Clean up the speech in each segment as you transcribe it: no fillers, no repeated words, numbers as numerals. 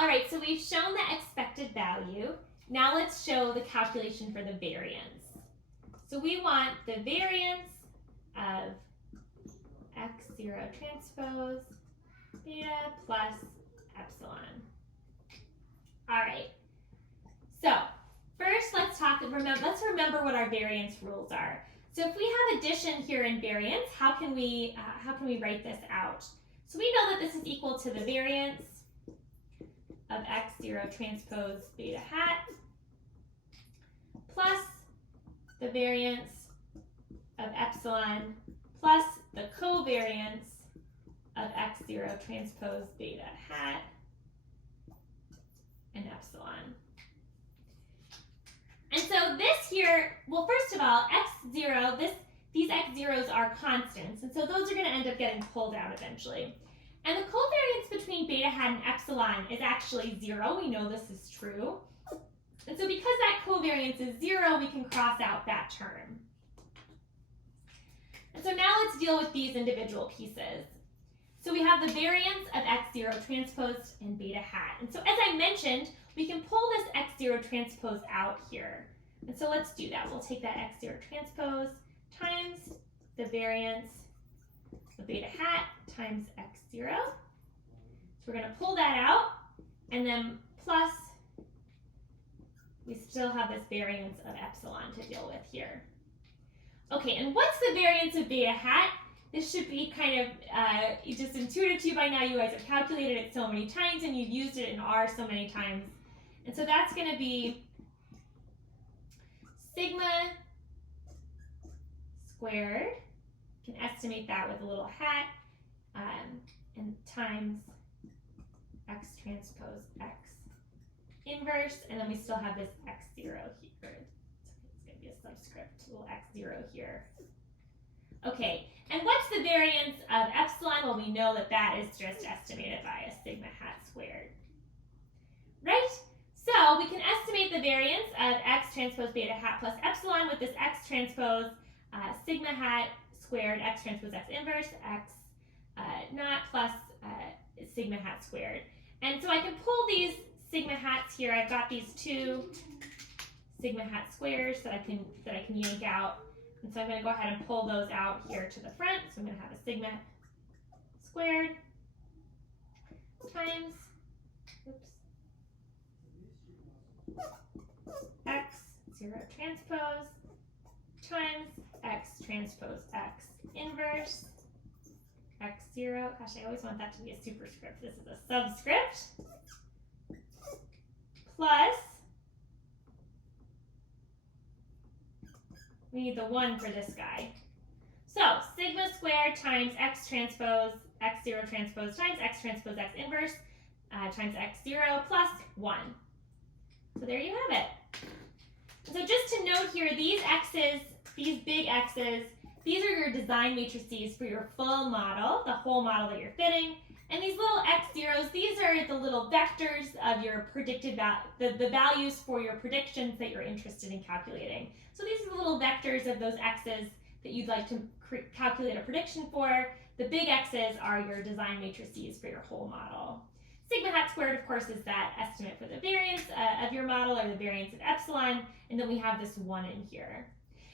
All right, so we've shown the expected value. Now let's show the calculation for the variance. So we want the variance of x0 transpose beta plus epsilon. All right, so first let's remember what our variance rules are. So if we have addition here in variance, how can we write this out? So we know that this is equal to the variance of x0 transpose beta hat plus the variance of epsilon plus the covariance of x0 transpose beta hat and epsilon. And so this here, well, first of all, x0, these x0s are constants, and so those are going to end up getting pulled out eventually. And the covariance between beta hat and epsilon is actually 0. We know this is true. And so because that covariance is 0, we can cross out that term. And so now let's deal with these individual pieces. So we have the variance of x0 transpose and beta hat. And so as I mentioned, we can pull this x0 transpose out here. And so let's do that. We'll take that x0 transpose times the variance of beta hat times x0. So we're going to pull that out, and then plus, we still have this variance of epsilon to deal with here. Okay, and what's the variance of beta hat? This should be kind of just intuitive to you by now. You guys have calculated it so many times, and you've used it in R so many times. And so that's going to be sigma squared. You can estimate that with a little hat, and times x transpose x inverse, and then we still have this x0 here. It's going to be a subscript, a little x0 here. Okay, and what's the variance of epsilon? Well, we know that that is just estimated by a sigma hat squared. Right? So we can estimate the variance of x transpose beta hat plus epsilon with this x transpose sigma hat squared x transpose x inverse x naught plus sigma hat squared. And so I can pull these sigma hats here. I've got these two sigma hat squares that I can yank out. And so I'm going to go ahead and pull those out here to the front. So I'm going to have a sigma squared times x0 transpose times x transpose x inverse x0. Gosh, I always want that to be a superscript. This is a subscript. Plus, we need the 1 for this guy. So sigma squared times x transpose x0 transpose times x transpose x inverse times x0 plus 1. So there you have it. So just to note here, these x's, these big x's, these are your design matrices for your full model, the whole model that you're fitting. And these little x0s, these are the little vectors of your predicted the values for your predictions that you're interested in calculating. So these are the little vectors of those x's that you'd like to calculate a prediction for. The big x's are your design matrices for your whole model. Sigma hat squared, of course, is that estimate for the variance of your model, or the variance of epsilon, and then we have this 1 in here.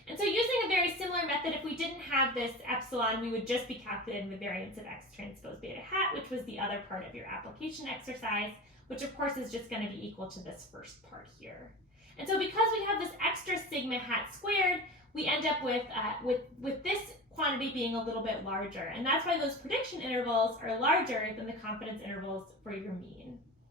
And so using a very similar method, if we didn't have this epsilon, we would just be calculating the variance of x transpose beta hat, which was the other part of your application exercise, which of course is just going to be equal to this first part here. And so because we have this extra sigma hat squared, we end up with this quantity being a little bit larger. And that's why those prediction intervals are larger than the confidence intervals for your mean.